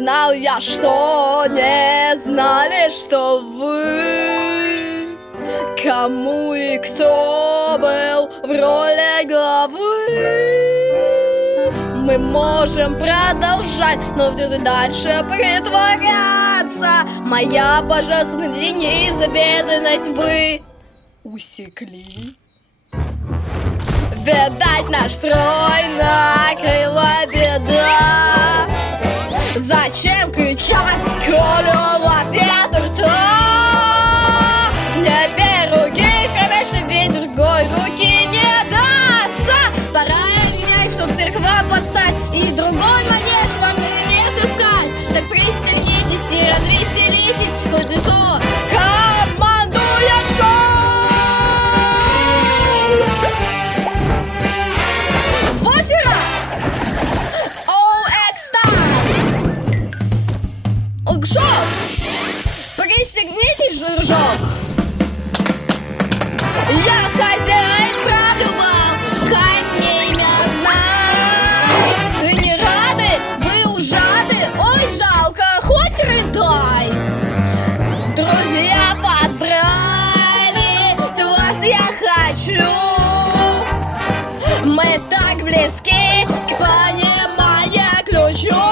знал я, что не знали, что вы, кому и кто был в роли главы. Мы можем продолжать, но дальше притворяться. Моя божественная неизведанность вы усекли. Видать, наш строй накрыла беда. Зачем кричать, коли у вас нет рта? Не беруги, конечно, ведь другой руки не дастся. Пора менять, что церква подстать, и другой манеж вам не сыскать. Так пристегнитесь и развеселитесь, поднесу командуя шоу. Вот и раз! Оу, экстаз! Лжок! Пристегнитесь, жиржок! Я хозяин, правлю бал, хай имя знай. Вы не рады? Вы ужаты? Ой, жалко, хоть рыдай. Друзья, поздравить вас я хочу. Мы так близки к пониманию ключу.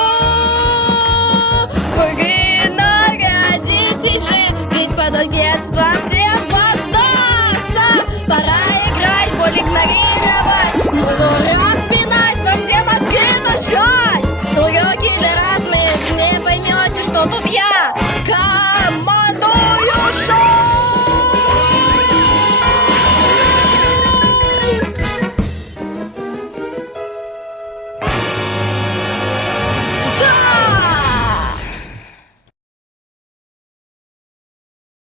Принарядитесь же, ведь подогнец вам всем воздастся. Пора играть, боль игнорировать.